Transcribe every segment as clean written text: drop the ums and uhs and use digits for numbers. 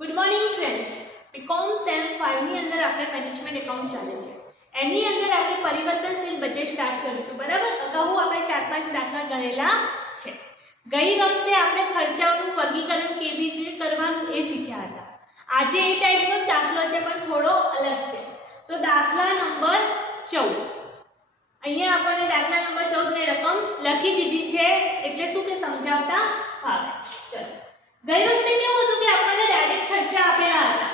Good morning friends, B Com sem 5 ની અંદર આપણે મેનેજમેન્ટ એકાઉન્ટ ચાલે છે. એની અંદર આપણે પરિવર્તનશીલ બજેટ સ્ટાર્ટ કર્યું હતું. બરાબર, અગાઉ આપણે 4-5 દાખલા ગણેલા છે. ગઈ વખતે આપણે ખર્ચાઓનું વર્ગીકરણ કેવી રીતે કરવાનું એ શીખ્યા હતા. આજે એ ટાઈપનો દાખલો છે પણ થોડો અલગ છે. તો દાખલા નંબર 14, અહીંયા આપણે દાખલા નંબર 14 ને રકમ લખી દીધી છે એટલે શું કે સમજાવતા ફાવે. ચલો, ગઈ વખતે કેવું હતું કે આપણને ડાયરેક્ટ ખર્ચા આપેલા હતા,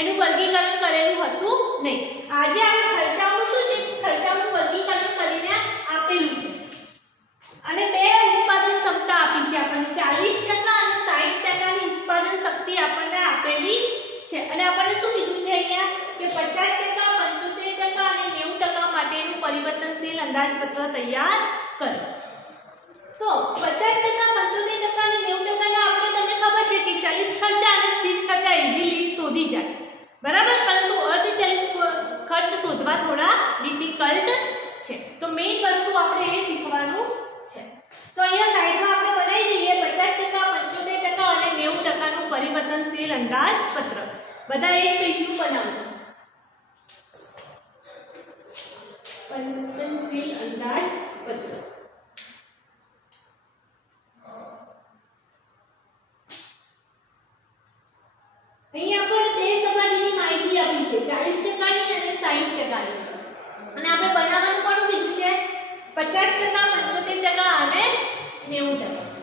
એનું વર્ગીકરણ કરેલું હતું નહીં. આજે આપણે ખર્ચાઓનું શું છે, ખર્ચાઓનું વર્ગીકરણ કરીને આપેલું છે અને બે ઉત્પાદન ક્ષમતા આપી છે આપણને 40% અને 60% ની ઉત્પાદન શક્તિ આપણને આપેલી છે. અને આપણને શું કીધું છે અહીંયા કે 50%, 75% અને 90% માટેનું પરિવર્તનશીલ અંદાજપત્ર તૈયાર કરો. તો 50%, 75% અને 90% ના આપણે તમને ખબર છે કે ચલિત ખર્ચા અને સ્થિર ખર્ચા ઇઝીલી શોધી જાય. બરાબર, પરંતુ અર્ધચલિત ખર્ચ શોધવા થોડા ડિફિકલ્ટ છે. તો મેઇન વસ્તુ આપણે એ શીખવાનું છે. તો અહીંયા સાઈડમાં આપણે બનાવી દઈએ 50%, 75% અને 90% નું પરિવર્તનશીલ અંદાજપત્ર. બધા એક પેજનું બનાવજો. પરિવર્તનશીલ અંદાજપત્ર. અહીંયા આપણે બે સપાટીની માહિતી આપી છે, 40% ની અને 60% ની. અને આપણે બનાવવાનું કોનું કીધું છે, 50%, 75% અને 90%.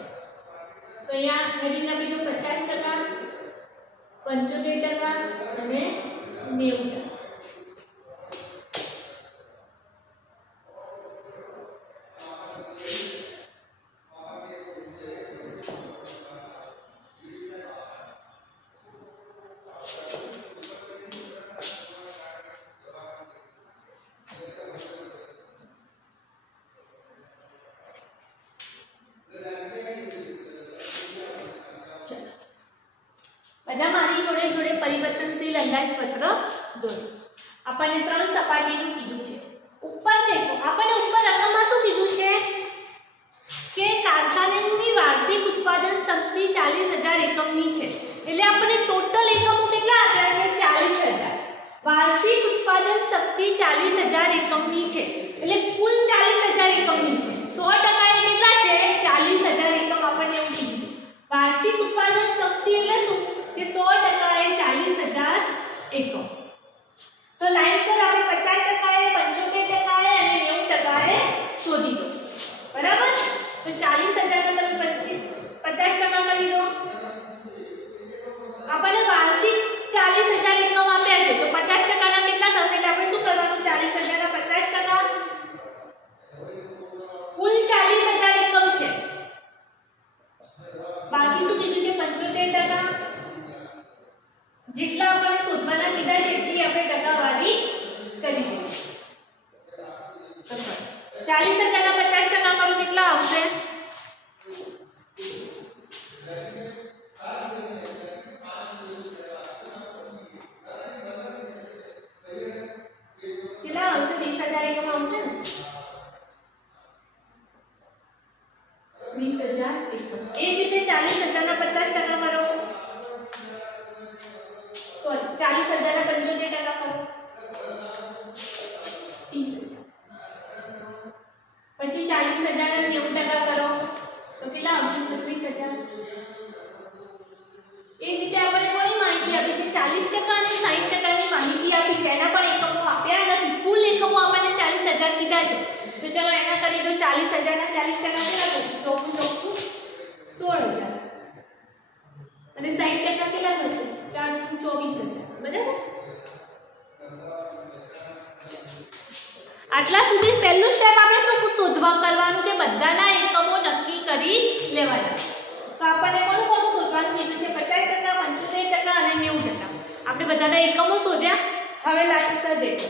તો અહીંયા હેડિંગ આપી દો 50%, 75% અને 90%. બધા મારી જોડે જોડે પરિવર્તનશીલ અંદાજપત્ર દોરો. આપણને 3 સપાટીનું કીધું છે. ઉપર દેખો, આપણને ઉપર રકમમાં શું કીધું છે કે કારખાનાની વાર્ષિક ઉત્પાદન શક્તિ 40,000 એકમની છે. એટલે આપણને ટોટલ એકમો કેટલા આપ્યા છે, 40,000. વાર્ષિક ઉત્પાદન શક્તિ 40,000 એકમની છે એટલે કુલ 40,000 એકમની છે. 100% એ કેટલા છે, 40,000 એકમ. આપણને એવું કીધું વાર્ષિક ઉત્પાદન શક્તિ એટલે શું કે 100% એ 40,000 એકમ. તો લાઈનસર આપણે 50% એ 75% એ અને 90% એ શોધી દો. બરાબર, તો 40,000 ને તમે 50% કરી દો. આપણને વાર્ષિક 40,000 એકમ આપ્યા છે તો 50% ના કેટલા થશે, એટલે આપણે શું કરવાનું, 40,000 ના 50%, કુલ 40,000 એકમ છે. બાકી શું કીધું છે, 75%. જેટલા આપણે શોધવાના કીધા છે એટલી આપણે ટકાવારી કરી. 40,000 ના 50% કરો કેટલા આવશે, કેટલા આવશે, 20,000 એકમ આવશે ને, 20,000 એકમ. એ જ રીતે 40,000 ના 50% કરો, સોરી 40,000 ના 75% કરો, 30,000. પછી 40,000 ના 90% કરો તો કેટલા આવશે, 36,000. એ જ રીતે આપણે કોની માહિતી આપી છે, 40% અને 60% ની માહિતી આપી છે. એના પણ એકમો આપ્યા નથી, કુલ એકમો આપણને 40,000 કીધા છે. તો ચલો એના કરી દો. 40,000 ના 40% કેટલા થશે, 16,000. અને 60% કેટલા થશે, 24,000. બરાબર, આટલા સુધી પહેલું સ્ટેપ આપણે શું શોધવા કરવાનું કે બધાના એકમો નક્કી કરી લેવાના. તો આપણને કોનું કોનું શોધવાનું કીધું છે, 50%, 75% અને 90%. આપણે બધાના એકમો શોધ્યા. હવે લાઈનસર દેખો,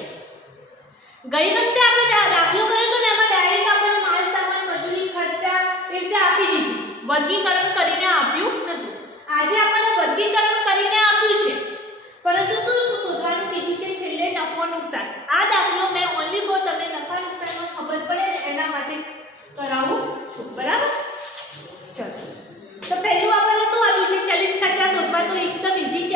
ગઈ વખતે આપણે દાખલો કર્યો તો ને એમાં ડાયરેક્ટ આપણને માલ સામાન, મજૂરી, ખર્ચા એ રીતે આપી દીધું, વર્ગીકરણ કરીને આપ્યું નથી. આજે આપણને વર્ગીકરણ કરીને આપ્યું છે પરંતુ શું શોધવાનું કીધું છે, છેલ્લે નફો નુકસાન. આ દાખલો મેં ઓન્લી ફોર તમને નફા નુકસાનમાં ખબર પડે ને એના માટે કરાવું છું. બરાબર, ચલો. તો પહેલું આપણને શું આપ્યું છે, ચલિત ખર્ચા શોધવા. તો એકદમ ઈઝી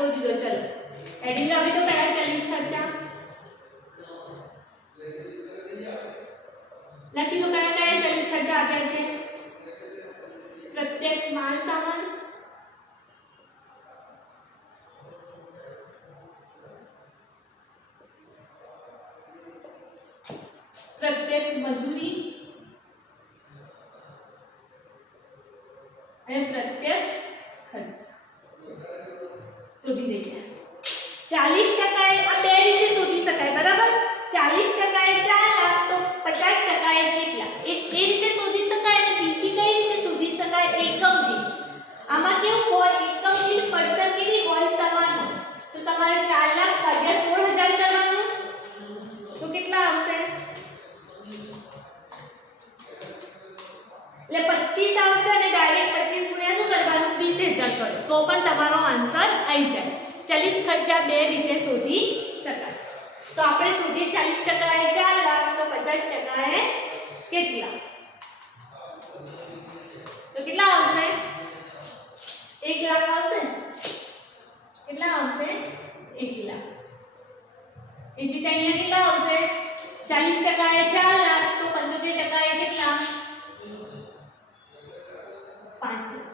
શોધી દો. ચલો હેડિંગ આપી દો પહેલા ચલિત ખર્ચા લખી દો. કયા કયા ચલિત ખર્ચા આપ્યા છે? પ્રત્યક્ષ માલ સામાન, પ્રત્યક્ષ મજૂરી અને પ્રત્યક્ષ ખર્ચ શોધી દઈએ. 40% આ બે રીતે શોધી શકાય, બરાબર? 40% એ 4 લાખ તો 50% એ કેટલા? એ રીતે શોધી શકાય. અને બીજી કઈ રીતે શોધી શકાય? એકમ દીઠ. આમાં કેવું હોય? એકમ દીઠ પડતર કેવી હોય? સમાન હોય. તો તમારે 4 લાખ ભાગ્યા 16000 કરવાનું તો કેટલા આવશે? એટલે 25 આવશે. અને ડાયરેક્ટ 25 ગુણ્યા શું કરવાનું? 20000 કરો તો પણ તમારો આન્સર આવી જાય. ચલિત ખર્ચા બે રીતે શોધી શકાય. તો આપણે શોધીએ 40% એ 4 લાખ તો 50% એ કેટલા? તો કેટલા આવશે? 1 લાખ આવશે. કેટલા આવશે? 1 લાખ. એ જ રીતે અહીંયા કેટલા આવશે? 40% એ 4 લાખ તો 75% એ કેટલા? 5 લાખ.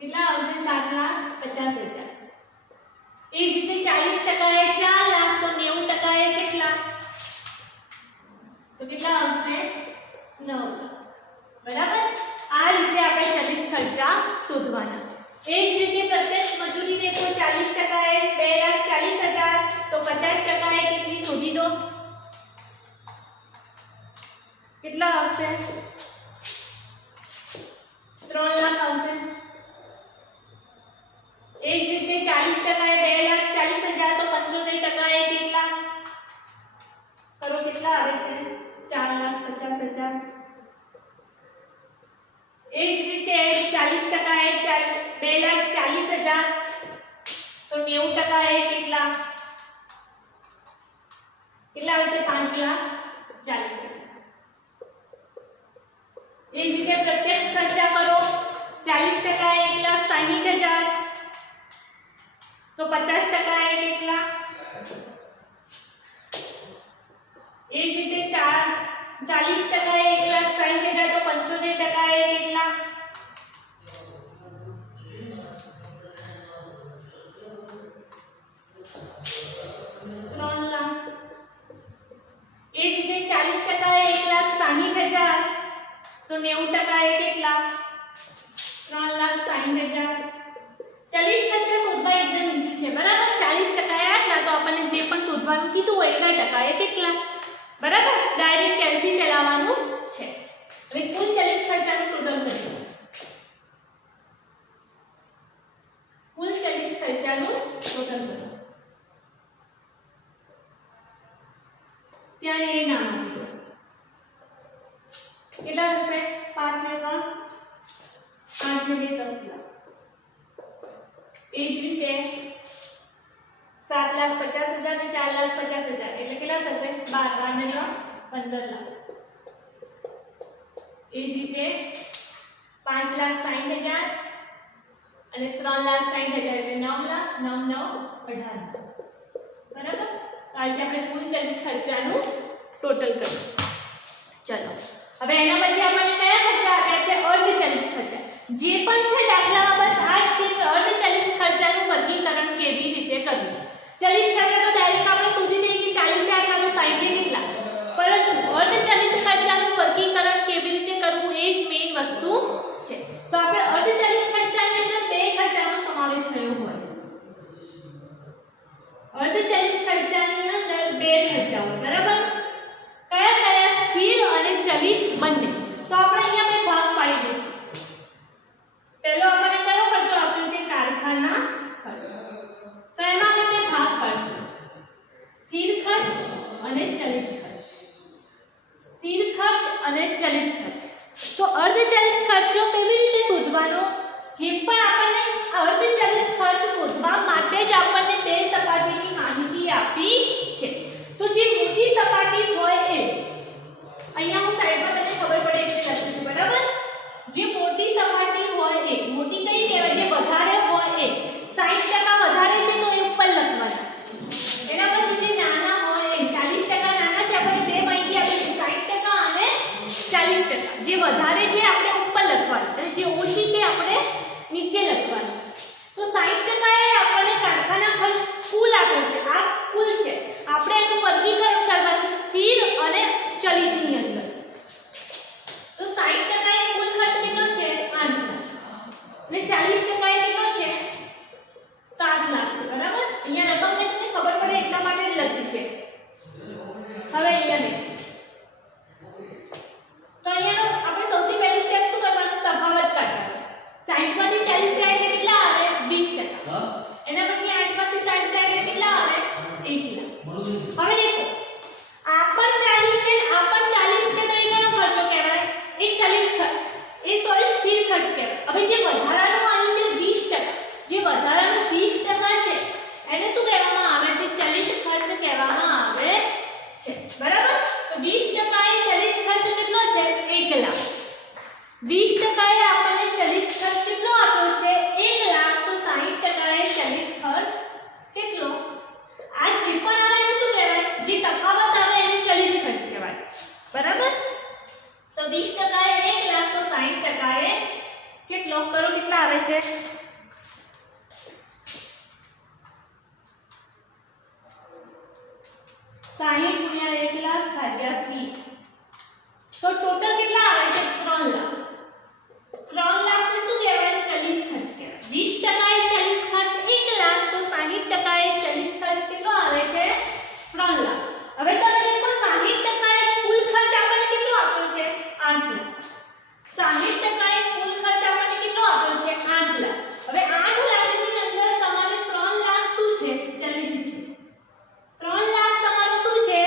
કેટલા આવશે? 7,50,000. એ જ રીતે 40% એ 4 લાખ તો 90% એ કેટલા? તો કેટલા આવશે? 9 લાખ. બરાબર? આ રીતે આપણે ચલિત ખર્ચા શોધવાના. એ જ રીતે પ્રત્યક્ષ મજૂરી દેખો. 40% એ 2,40,000 તો 50% એ કેટલી શોધી દો. કેટલા આવશે? 3 લાખ આવશે. એ જ રીતે 40% એ 2,40,000 તો 75% એ કેટલા? કરો કેટલા આવે છે? 4,50,000. એ જ રીતે 40% એ 2,40,000 તો 90% એ કેટલા? કેટલા આવશે? 5,40,000. એ જ રીતે પ્રત્યક્ષ ખર્ચા કરો. 40% એ 1,60,000 તો 50% એ કેટલા? એ જ રીતે 40% એ 1,60,000 તો 75% એ કેટલા? 3 લાખ. એ જ રીતે 40% એ 1,60,000 તો 90% એ કેટલા? 3,60,000. ચલિત ખર્ચા શોધવા એકદમ ઈઝી છે, બરાબર? 40% એ આટલા તો આપણને જે પણ શોધવાનું કીધું હોય એટલા ટકા એ કેટલા? બરાબર? ડાયરેક્ટ કેલ્સી ચલાવવાનું છે. હવે કુલ ચલિત ખર્ચાનું ટોટલ કરીએ. કુલ ચલિત ખર્ચાનું ટોટલ કરો. ત્યાં એ નામ આપી દો. કેટલા રૂપિયા? 5 ને 3 8 ને 2 10 લાખ. એ જ રીતે 7,50,000 ને 4,50,000 એટલે કેટલા થશે? 12 ને 3 15 લાખ. એ જ રીતે 5,60,000 અને 3,60,000 એટલે 9 લાખ. 9 9 18 લાખ. બરાબર? તો આ રીતે આપણે કુલ ચલિત ખર્ચાનું ટોટલ કરીએ. ચલો હવે એના પછી આપણને કયા ખર્ચા આપ્યા છે? અર્ધચલિત ખર્ચા. જે પણ છે દાખલામાં બસ આ જ છે કે અર્ધચલિત ખર્ચાનું વર્ગીકરણ કેવી રીતે કરવું. ચલિત ખર્ચા તો ડાયરેક્ટ આપણે શોધી દઈએ કે 40 આટલા તો 60 કેટલા, પરંતુ અર્ધચલિત ખર્ચાનું વર્ગીકરણ કેવી રીતે કરવું એ જ મેઇન વસ્તુ છે. તો આપણે અર્ધચલિત ખર્ચાની અંદર બે ખર્ચાનો સમાવેશ થયો હોય. અર્ધચલિત ખર્ચાની અંદર બે ખર્ચા હોય, બરાબર? કયા કયા? સ્થિર અને ચલિત બંને. તો આપણે અહીંયા બે ભાગ પાડી દઈશું. પહેલો આપણને કયો ખર્ચો આપ્યો છે? કારખાના ખર્ચ. તો એમાં આપણે બે ભાગ પાડશું. સ્થિર વધારે છે આપણે ઉપર લખવાનું અને જે ઓછી છે આપણે નીચે લખવાનું. તો 60% એ આપણને કારખાના ખર્ચ કુલ આપ્યો છે. આ કુલ છે. આપણે એનું વર્ગીકરણ કરવાનું સ્થિર અને ચલિતની અંદર. તો 60% એ કુલ ખર્ચ કેટલો છે? 8 લાખ. અને 40% એ કેટલો છે? 7 લાખ છે. બરાબર? અહીંયા રકમ મેં તમને ખબર પડે એટલા માટે જ લખી છે. હવે અહીંયા તો અહીંયાનો આપણે સૌથી પહેલું સ્ટેપ શું કરવાનું? તફાવત કાઢવાનો. 60 માંથી 40 જાય એટલે કેટલા આવે? 20%. એના પછી 8 માંથી 60 જાય એટલે કેટલા આવે? 1 લાખ. હવે દેખો આ પણ 40 છે, આ પણ 40 છે, તો એ કયો ખર્ચો કહેવાય? એ ચલિત ખર્ચ. એ સોરી સ્થિર ખર્ચ કહેવાય. હવે જે વધારાનું આવ્યું છે 20%, જે વધારાનું 20% છે એને શું કહેવામાં આવે છે? ચલિત ખર્ચ કહેવામાં આવે છે. બરાબર? તો 20% એ ચલિત ખર્ચ કેટલો છે? 1 લાખ. 20% એ આપણને ચલિત ખર્ચ કેટલો આપ્યો છે? 1 લાખ. તો 60% એ ચલિત ખર્ચ કેટલો? આ જે પણ આવે એને શું કહેવાય? જે તફાવત આવે એને ચલિત ખર્ચ કહેવાય. બરાબર? તો 20% એ 1 લાખ. તો 60% એ કેટલો? કરો કેટલા આવે છે? 60 ગુણ્યા 1 લાખ ભાગ્યા 30. તો ટોટલ કેટલા આવે છે? 3 લાખ. 3 લાખ ને શું કહેવાય? ચલિત ખર્ચ કહેવાય. 20% એ ચલિત ખર્ચ 1 લાખ. તો 60% એ ચલિત ખર્ચ કેટલો આવે છે? 3 લાખ. હવે તમે દેખો 60% એ કુલ ખર્ચ આપણને કેટલો આપ્યો છે? 8 લાખ. 60% એ કુલ ખર્ચ આપણને કેટલો આપ્યો છે? 8 લાખ. હવે 8 લાખની અંદર તમારે 3 લાખ શું છે? ચલિત છે. 3 લાખ તમારું શું છે?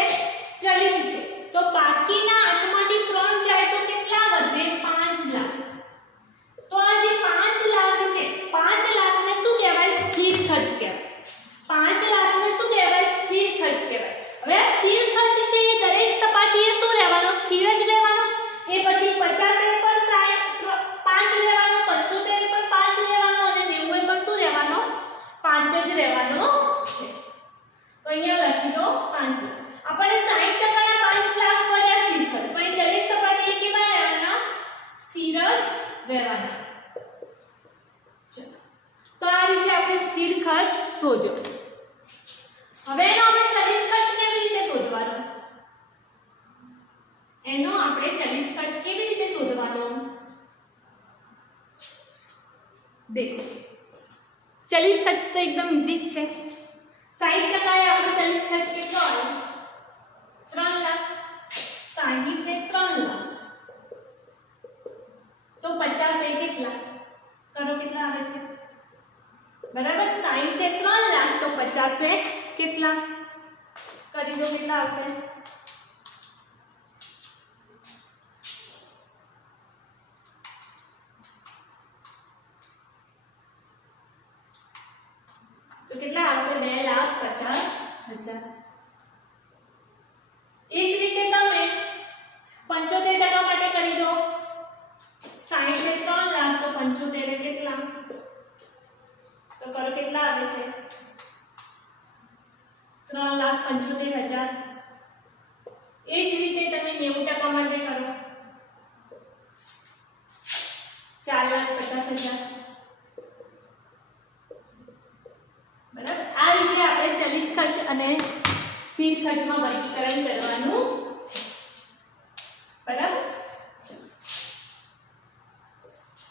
ચલિત છે. તો બાકીના 8 માંથી 3 જાય તો કેટલા વધે? 5 લાખ. તો આ જે 5 લાખ છે, 5 લાખને શું કહેવાય? સ્થિર ખર્ચ કહેવાય. 5 લાખને શું કહેવાય? સ્થિર ખર્ચ કહેવાય. હવે આ સ્થિર ખર્ચ છે એ દરેક સપાટીએ શું રહેવાનો? સ્થિર જ રહેવાનો. એ પછી 50 એ પણ 5 રહેવાનો, 75 એ પણ 5 રહેવાનો અને 90 એ પણ શું રહેવાનો? 5 જ રહેવાનો છે. તો અહીંયા લખી દો 5 લાખ. આપણે 60% ના 5 લાખ મળ્યા સ્થિર ખર્ચ, પણ એ દરેક સપાટીએ કેવા રહેવાના? સ્થિર જ રહેવાના. ચલો, તો આ રીતે આપણે સ્થિર ખર્ચ શોધ્યો. હવે એનો આપણે ચલિત ખર્ચ કેવી રીતે શોધવાનો? એનો આપણે ચલિત ખર્ચ કેવી રીતે શોધવાનો? દેખો ચલિત ખર્ચ તો એકદમ ઈઝી જ છે. 60% એ આપણો ચલિત ખર્ચ કેટલો આવે? 3 લાખ. 60 એ 3 લાખ. તો 50 એ કેટલા? કરો કેટલા આવે છે? બરાબર? 60 એ 3 લાખ. તો 50 એ કેટલા? કરી દો કેટલા આવશે? તો કેટલા આવશે? 2,50,000. એ જ રીતે તમે 75% માટે કરી દો. 60 એ 3 લાખ. તો 75 એ કેટલા? તો કરો કેટલા આવે છે? 3,75,000. એ જ રીતે તમે 90% માટે કરો. 4,50,000. બરાબર? આ રીતે આપણે ચલિત ખર્ચ અને સ્થિર ખર્ચમાં વર્ગીકરણ કરવાનું છે. બરાબર?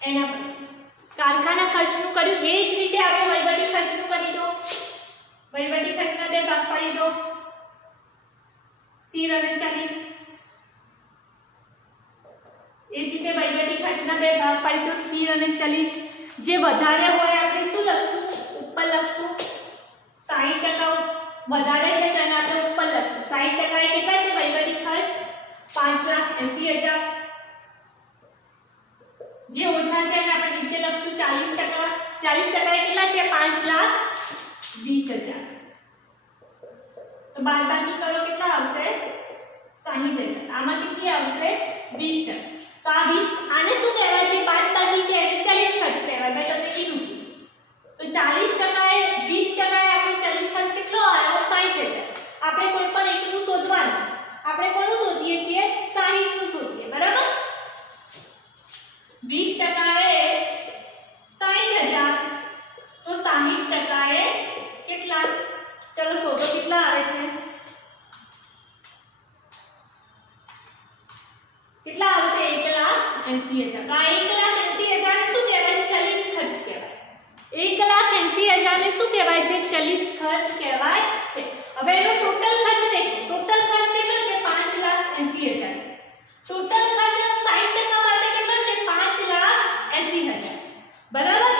એના પછી કારખાના ખર્ચનું કર્યું. એ જ રીતે આપણે વહીવટી ખર્ચનું કરી દો. વહીવટી ખર્ચના 2 ભાગ પાડી દો, સ્થિર અને ચલિત. એ જ રીતે વહીવટી ખર્ચના 2 ભાગ પાડી દો, સ્થિર અને ચલિત. જે વધારે હોય આપણે શું લખશું? ઉપર લખશું. 60% વધારે છે તો એને આપણે ઉપર લખશું. 60% એ કેટલા છે? વહીવટી ખર્ચ 5,80,000. જે ઓછા છે એને આપણે નીચે લખશું 40%. 40% એ કેટલા છે? 5,20,000. તો બાદબાકી કરો કેટલા આવશે? 60,000. આમાં કેટલી આવશે? 20%. તો આ 20 આને શું કહેવાય છે? બાદબાકી છે એને ચલિત ખર્ચ કહેવાય. મેં તમને કીધું. તો 40% એ 20% એ આપણો ચલિત ખર્ચ કેટલો આવ્યો? 60,000. આપણે કોઈ પણ એકનું શોધવાનું. આપણે કોનું શોધીએ છીએ? 60 નું શોધીએ. બરાબર? કેટલા આવશે 1,80,000. તો આ 1,80,000 ને શું કહેવાય? ચલિત ખર્ચ કહેવાય. 1,80,000 ને શું કહેવાય છે? ચલિત ખર્ચ કહેવાય છે. હવે એનો ટોટલ ખર્ચ દેખો. ટોટલ ખર્ચ કેટલો છે? 5,80,000 છે. ટોટલ ખર્ચ 60% માટે કેટલો છે? 5,80,000. બરાબર?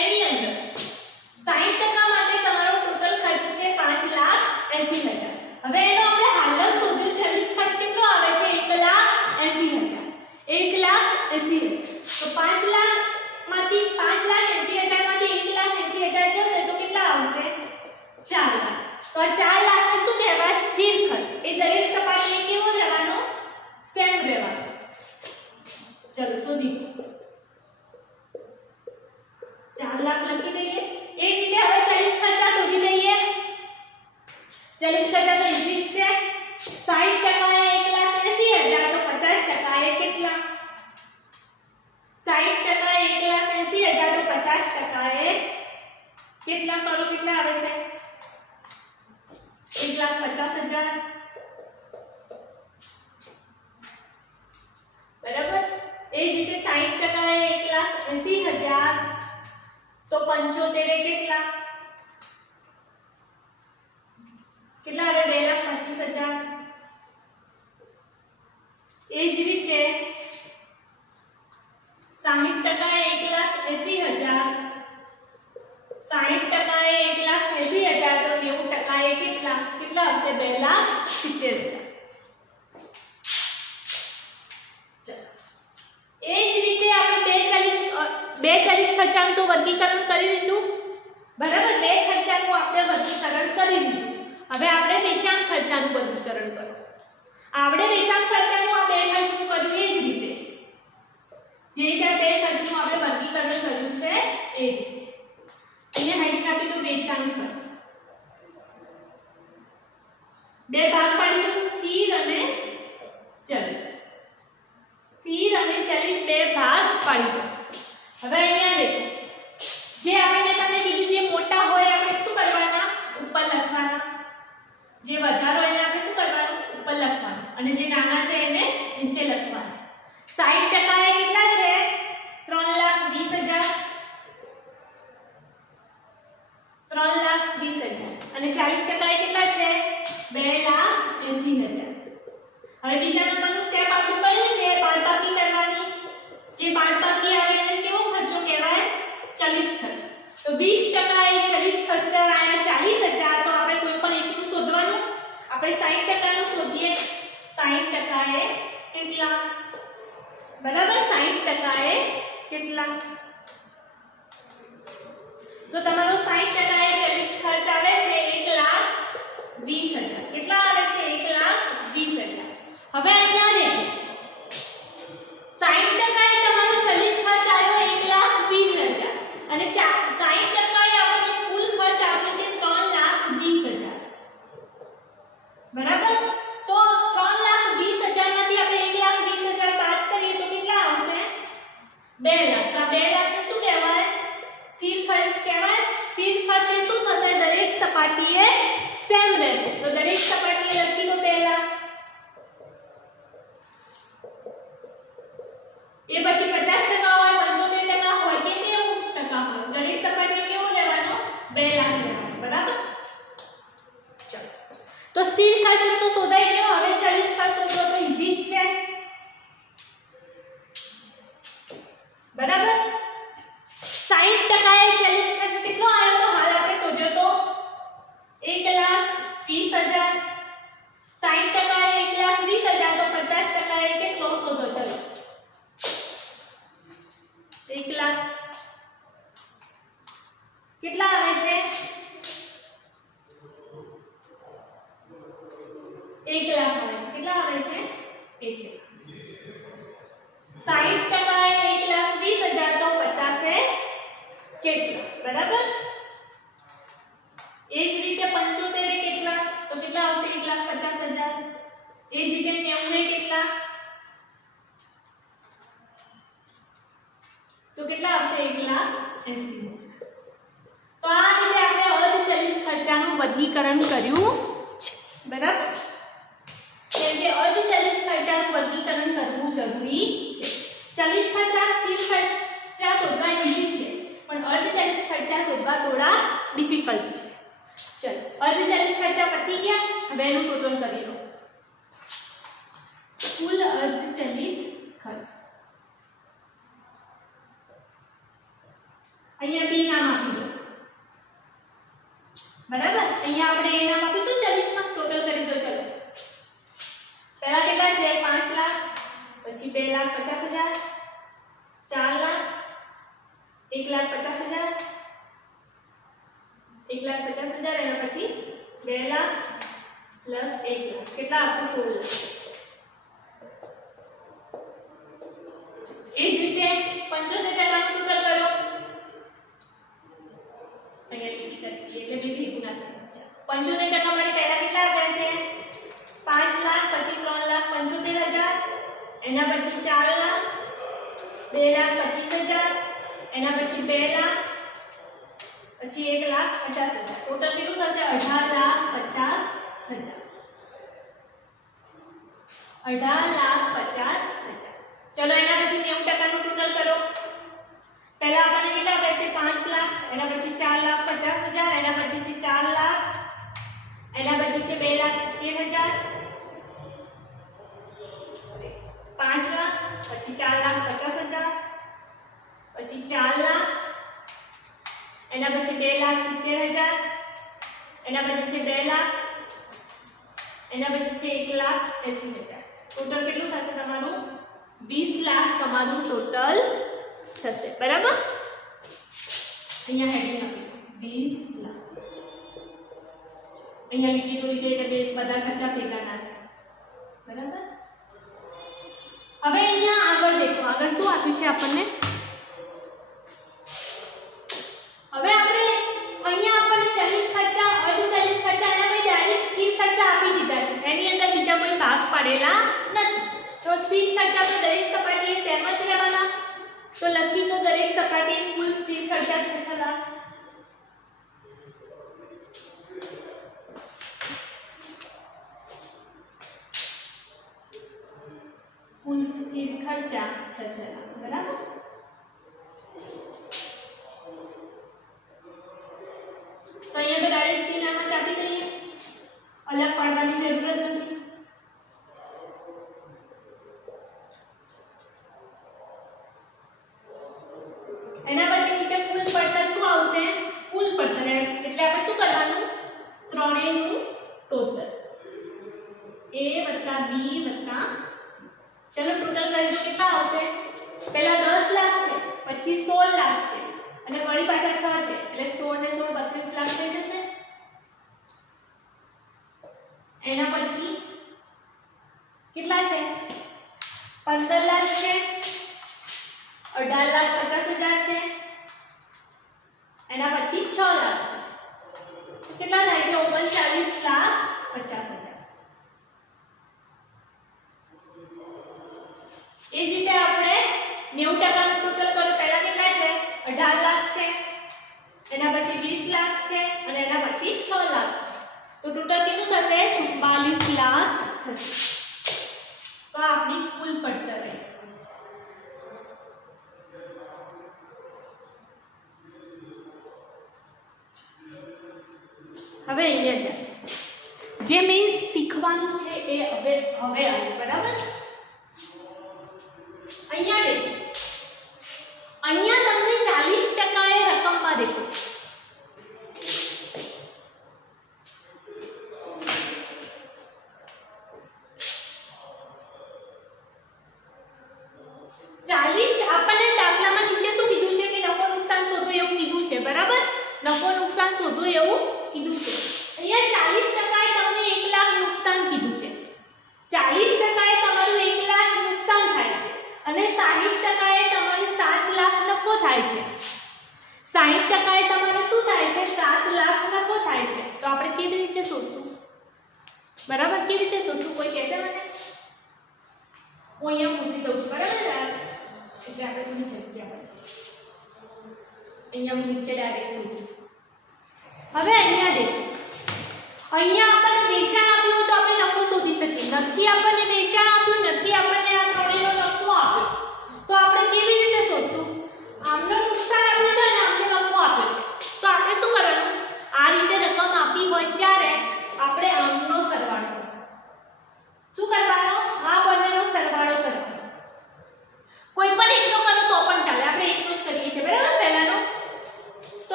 એની અંદર 60% માટે તમારો ટોટલ ખર્ચ છે 5,80,000. હવે એનો આપણે હાલ જ શોધ્યું ચલિત ખર્ચ કેટલો આવે છે? 1,80,000. 1,80,000. તો 5,00,000 માંથી 5,80,000 માંથી 1,80,000 જશે તો કેટલા આવશે? 4,00,000. તો આ 4,00,000 ને શું કહેવાય? સ્થિર ખર્ચ. એ દરેક સપાટીએ કેવો રહેવાનો? સેમ રહેવાનો. ચલો શોધી 4,00,000 લખી દઈએ. એ જ રીતે હવે ચલિત ખર્ચા શોધી લઈએ. ચલિત ખર્ચા તો ઈઝી છે. 60% એ 1,80,000 તો 50% એ કેટલા? 60% એ 1,80,000 તો 50% એ કેટલા? કરો કેટલા આવે છે? 1,50,000. બરાબર? એ જ રીતે 60% એ 1,80,000 તો 75 એ કેટલા? કેટલા આવે? 2,25,000. એ જ રીતે 60% એ 1,80,000. 60% એ 1,80,000 તો 90% એ કેટલા? કેટલા હશે? 2,70,000. એ જ રીતે આપણે બે ચલિત ખર્ચાનું તો વર્ગીકરણ કરી લીધું. બરાબર? બે ખર્ચાનું આપણે વર્ગીકરણ કરી લીધું. હવે આપણે વેચાણ ખર્ચાનું વર્ગીકરણ કરો. આપણે વેચાણ ખર્ચાનું આ બે ખર્ચનું કર્યું એ જ રીતે. જે રીતે બે ખર્ચનું આપણે વર્ગીકરણ કર્યું છે એ રીતે. અહીંયા હેડિંગ આપી દો વેચાણ ખર્ચ. બે ભાગ પાડી દો સ્થિર અને ચલિત. સ્થિર અને ચલિત બે ભાગ પાડી દો. હવે અહીંયા દેખો. જે આપણે તમને કીધું જે મોટા હોય આપણે શું કરવાના? ઉપર લખવાના. જે વધારો એને આપણે શું કરવાનું? ઉપર લખવાનું. અને જે નાના છે એને નીચે લખવાના. 60% એ કેટલા છે? 3,20,000. 3,20,000. અને 40% એ કેટલા છે? 2,80,000. હવે બીજા નંબરનું સ્ટેપ આપણું કયું છે? બાદબાકી કરવાની. જે બાદબાકી આવે એને કેવો ખર્ચો કહેવાય? ચલિત ખર્ચ. તો 20% એ ચલિત ખર્ચ આયા 40,000 તો આપણે કોઈ પણ એકનું શોધવાનું. આપણે 60% નું શોધીએ. 60% એ કેટલા? બરાબર? 60% એ કેટલા? તો તમારો 60% એ ચલિત ખર્ચ આવે છે 1,20,000. કેટલા આવે છે? 1,20,000. હવે અહીંયા દેખો. 60% એ તમારો ચલિત ખર્ચ આવ્યો 1,20,000 અને 60% એ આપણને કુલ ખર્ચ આવ્યો છે 3,20,000. બરાબર? તો 3,20,000 માંથી આપણે 1,20,000 બાદ કરીએ તો કેટલા આવશે? 2,00,000. તો 2,00,000 ને શું કહેવાય? સ્થિર ખર્ચ કહેવાય. સ્થિર ખર્ચ એ શું થશે? દરેક સપાટીએ સેમ રહેશે. તો દરેક સપાટીએ લખી દો 2,00,000. એ પછી 50% હોય, 75% હોય કે 90% હોય, દરેક સપાટીએ કેવો લેવાનો? 2,00,000 લેવાનો. બરાબર? ચલો. તો સ્થિર ખર્ચ તો શોધાઈ ગયો. હવે ચલિત ખર્ચ તો ઈઝી જ છે. બરાબર? 60% એ ચલિત ખર્ચ કેટલો આવ્યો તો હાલ આપણે શોધ્યો તો 1,20,000. 60% એ 1,20,000 તો 50% એ કેટલો શોધો? ચલો 1,00,000. કેટલા આવે છે? 1,00,000 આવે છે. કેટલા આવે છે? 1,00,000. 60% એ 1,20,000 તો 50 એ કેટલા? બરાબર? એ જ રીતે 75 એ કેટલા? તો કેટલા આવશે? 1,50,000. એ જ રીતે 90 એ કેટલા? તો કેટલા આવશે? 1,80,000. તો આ રીતે આપણે અર્ધચલિત ખર્ચાનું વર્ગીકરણ કર્યું છે. બરાબર? કેમ કે અર્ધચલિત ખર્ચાનું કરવી છે. ચલિત ખર્ચા સ્થિર ખર્ચા શોધવા ઈઝી છે, પણ અર્ધચલિત ખર્ચા શોધવા થોડા ડિફિકલ્ટ છે. ચલો, અર્ધચલિત ખર્ચા પતી ગયા. હવે એનું ટોટલ કરી લો. કુલ અર્ધચલિત ખર્ચ અહીંયા બી નામ આપી દો. બરાબર, અહીંયા આપણે એ નામ આપ્યું તો 40 માં ટોટલ કરી દો. ચલો, પહેલા કેટલા છે? 5 લાખ, પછી 2,50,000, 4 લાખ, 1,50,000, 1,50,000 એના પછી 2 લાખ પ્લસ 1 લાખ. કેટલા આવશે? 16 લાખ. એ જ રીતે 75% નું ટોટલ કરો. અહીંયા લીટી કરી દઈએ એટલે બે ભેગું ના થાય. 75% માટે પહેલા કેટલા આવ્યા છે? 5 લાખ, પછી 3,75,000, એના પછી 4 લાખ, 2,25,000, એના પછી 2 લાખ, પછી 1,50,000. ટોટલ કેટલું થશે? 18,50,000. 18,50,000. ચલો, એના પછી 90% નું ટોટલ કરો. પહેલા આપણને કેટલા આવ્યા છે? 5 લાખ, એના પછી 4,50,000, એના પછી છે 4 લાખ, એના પછી છે 2,70,000, 5 લાખ, પછી 4,50,000, પછી 4 લાખ, એના પછી 2,70,000, એના પછી છે 2 લાખ, એના પછી છે 1,80,000. ટોટલ કેટલું થશે તમારું? 20 લાખ તમારું ટોટલ થશે. બરાબર, અહીંયા હેડિંગ આપી 20 લાખ. અહીંયા લીટી તો લીધે એટલે બધા ખર્ચા ભેગા ના થાય. બરાબર, હવે અહીંયા આગળ દેખો. આગળ શું આપ્યું છે આપણને? હવે આપણે અહીંયા આપણને ચલિત ખર્ચા, અર્ધચલિત ખર્ચા અને પછી ડાયરેક્ટ સ્થિર ખર્ચા આપી દીધા છે. એની અંદર બીજા કોઈ ભાગ પાડેલા નથી. તો સ્થિર ખર્ચા તો દરેક સપાટીએ સેમ જ રહેવાના. તો લખી દો દરેક સપાટીએ કુલ સ્થિર ખર્ચા 6 લાખ. કુલ સ્થિર ખર્ચા 6 લાખ. બરાબર, તો અહીંયા તો ડાયરેક્ટ સી નામ જ આપી દઈએ, અલગ પાડવાની જરૂર નથી. એના પછી નીચે કુલ પડતર શું આવશે? કુલ પડતર એટલે આપણે શું કરવાનું? ત્રણેયનું ટોટલ A + B + C. ચલો, ટોટલ કરી દો. કેટલા આવશે? પહેલા 10 લાખ છે, પછી 16 લાખ છે, અને વળી પાછા 6 છે એટલે 16 ને 16 32 લાખ થઈ જશે. એના પછી કેટલા છે? 15 લાખ છે, 18,50,000 છે, એના પછી 6 લાખ છે. કેટલા થાય છે? 39,50,000. એ જ રીતે આપણે 90% નું ટોટલ કરો. પહેલા કેટલા છે? 18 લાખ છે, એના પછી 20 લાખ છે, અને એના પછી 6 લાખ છે. તો ટોટલ કેટલું થશે? 44 લાખ થશે. તો આપણી કુલ પડતર રહી. હવે અહીંયા જે મેં શીખવાનું છે એ હવે આવ્યું. બરાબર, અહીંયા દેખો. અહીંયા તમને 40% એ રકમમાં દેખો. આપણને દાખલામાં નીચે શું કીધું છે કે નફો નુકસાન શોધો એવું કીધું છે. બરાબર, નફો નુકસાન શોધો એવું કીધું છે. અહીંયા 40% તમને 1 લાખ નુકસાન કીધું છે. 40% એ તમારું 1 લાખ નુકસાન થાય છે, અને 60% એ તમારે 7 લાખ નફો થાય છે. 60% એ તમારે શું થાય છે? 7 લાખ નફો થાય છે. તો આપણે કેવી રીતે શોધશું? બરાબર, કેવી રીતે શોધશું? કોઈ કહેશે મને? હું અહીંયા પૂછી દઉં છું. બરાબર, એટલે આપણે થોડી જગ્યા પડશે. અહીંયા હું નીચે ડાયરેક્ટ શોધું છું. હવે અહીંયા દેખો. અહીંયા આપણને વેચાણ આપ્યું તો આપણે નફો શોધી શકીએ. નથી આપણને વેચાણ આપ્યું, નથી આપણને આ ત્રણેયનો નફો આપ્યો,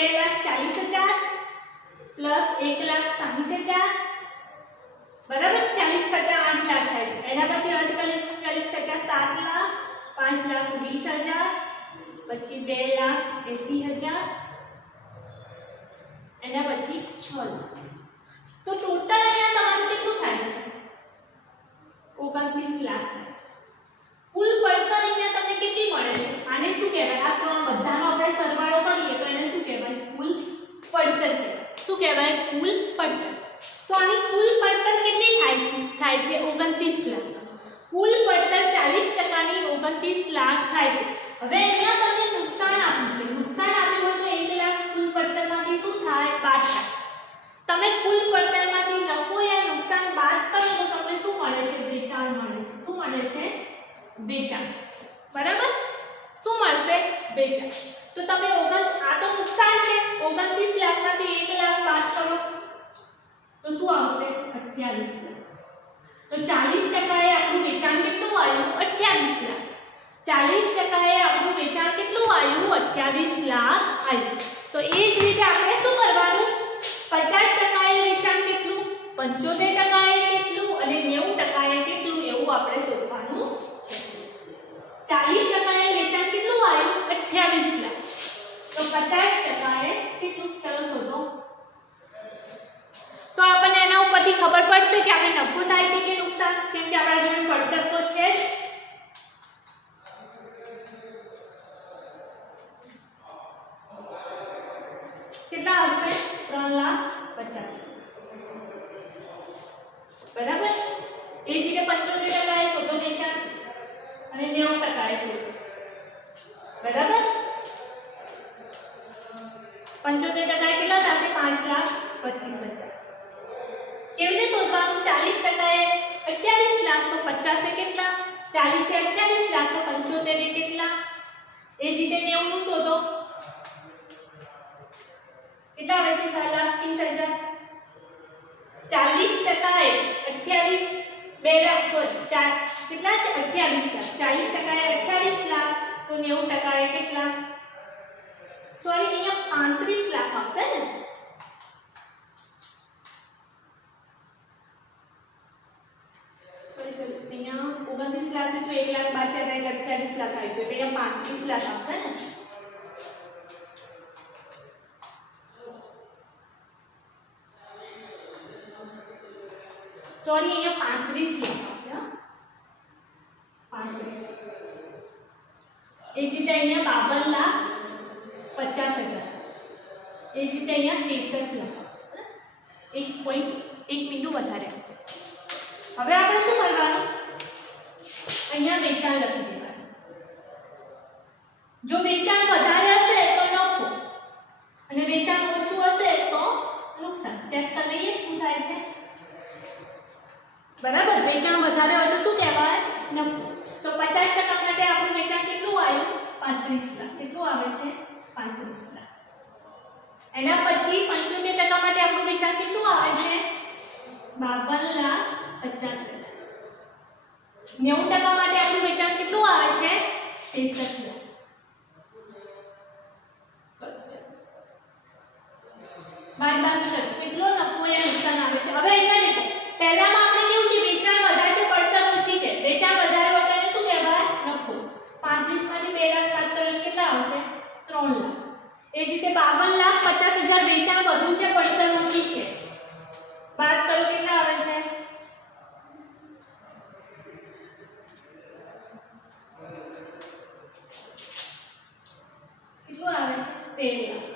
2,40,000 પ્લસ 1,60,000 બરાબર. ચાલિત ખર્ચા 8 લાખ થાય છે. એના પછી અર્ધકાલીન ચાલિત ખર્ચા 7 લાખ, 5,20,000, પછી 2,80,000, એના પછી 6 લાખ. તો ટોટલ અહીંયા તમારું કેટલું થાય છે? 29 લાખ થાય છે. કુલ પડતર અહીંયા તમને કેટલી મળે છે? આને શું કહેવાય? આ ત્રણ બધાનો આપણે સરવાળો કરીએ તો એને શું કહેવાય? કુલ પડતર કહેવાય. શું કહેવાય? કુલ પડતર. તો આની કુલ પડતર કેટલી થાય છે? 29 લાખ. કુલ પડતર 40% ની 29 લાખ થાય છે. હવે અહીંયા તમને નુકસાન આપ્યું છે. નુકસાન આપ્યું હોય તો 1 લાખ કુલ પડતરમાંથી શું થાય? બાદ થાય. તમે કુલ પડતરમાંથી નફો યા નુકસાન બાદ કરો તો તમને શું મળે છે? વેચાણ મળે છે. શું મળે છે? વેચાણ. બરાબર. શું મળશે? વેચાણ. તો તમે આ તો નુકસાન છે. 29 લાખમાંથી 1 લાખ બાદ કરો તો શું આવશે? 28 લાખ. તો 40% એ આપણું વેચાણ કેટલું આવ્યું? 28 લાખ. 40% એ આપણું વેચાણ કેટલું આવ્યું? 28 લાખ આવ્યું. તો એ જ રીતે આપણે શું કરવાનું? 50% એ વેચાણ કેટલું, 75% એ કેટલું અને 90% એ કેટલું એવું આપણે શોધવાનું છે. 40% એ વેચાણ કેટલું આવ્યું? 28 લાખ. તો 50% એ કેટલું? ચલો શોધો. તો આપણને એના ઉપરથી ખબર પડશે કે આપણે નફો થાય છે કે નુકસાન, કેમ કે આપણા જોડે પડતર તો છે જ. કેટલા હશે? 3,50,000. બરાબર. એ જ રીતે 75% એ શોધો વેચાણ અને 90% એ શોધો. બરાબર. 75% કેટલા થશે? 5,25,000. કેવી રીતે શોધવાનું? 40% એ 28 લાખ તો 50 એ કેટલા? 40 એ 28 લાખ તો 75 એ કેટલા? એ જ રીતે 90 નું શોધો. કેટલા આવે છે? 6,30,000. 40% એ 28 2 લાખ સોરી 4 કેટલા છે? 28 લાખ. 40% એ 28 લાખ તો 90% એ કેટલા? સોરી અહીંયા 35 લાખ આવશે ને. અહીંયા 29 લાખ તો 1 લાખ બાદ થાય એટલે 28 લાખ આવી ગયું. એટલે અહીંયા 35 લાખ આવશે ને. સોરી અહીંયા 35 લાખ આવશે. 35. એ જ રીતે અહીંયા 52,50,000 આવશે. એ જ રીતે અહીંયા 63 લાખ આવશે. 1 બિંદુ વધારે આવશે. હવે આપણે શું કરવાનું? અહીંયા વેચાણ લખી દેવાનું. જો વેચાણ વધારે હશે તો નફો અને વેચાણ ઓછું હશે તો નુકસાન. ચેક કરી લઈએ શું થાય છે. બરાબર. વેચાણ વધારે હોય તો શું કહેવાય? નફો. તો 50% માટે આપણું વેચાણ કેટલું આવ્યું? 35 લાખ. કેટલું આવે છે? 35 લાખ. એના પછી 75% માટે આપણું વેચાણ કેટલું આવે છે? 52,50,000. 90% માટે આપણું વેચાણ કેટલું આવે છે? 63 લાખ. બાદબાકી કેટલો નફો યા નુકસાન આવે છે. હવે અહીંયા દેખો, પહેલામાં આપણે કેવું છે? વેચાણ વધારે છે, પડતર ઓછી છે. વેચાણ વધારે હોય તો એને શું કહેવાય? નફો. 35 માંથી 2 લાખ બાદ કરો એટલે કેટલા આવશે? 3 લાખ. એ જ રીતે 52,50,000 વેચાણ વધુ છે, પડતર ઓછી છે. બાદ કરો કેટલા આવે છે? કેટલું આવે છે? 13 લાખ.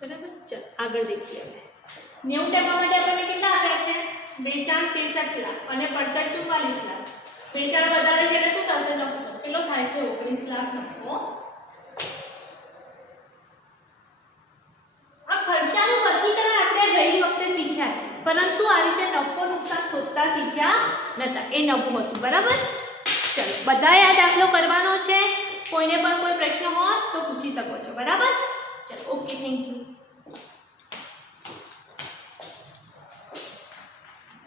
બરાબર. ચલ આગળ દેખીએ. 90% માટે આપણને કેટલા આવ્યા છે? વેચાણ 63 લાખ અને પડતર 44 લાખ. વેચાણ વધારે છે એટલે શું થશે? નફો કેટલો થાય છે? 19 લાખ નફો. આ ખર્ચાનું વર્ગીકરણ આપણે ગઈ વખતે શીખ્યા, પરંતુ આ રીતે નફો નુકસાન શોધતા શીખ્યા નતા. એ નવું હતું. બરાબર. ચલો બધાએ આ દાખલો કરવાનો છે. કોઈને પણ કોઈ પ્રશ્ન હોય તો પૂછી શકો છો. બરાબર. ચલો ઓકે, થેન્ક યુ.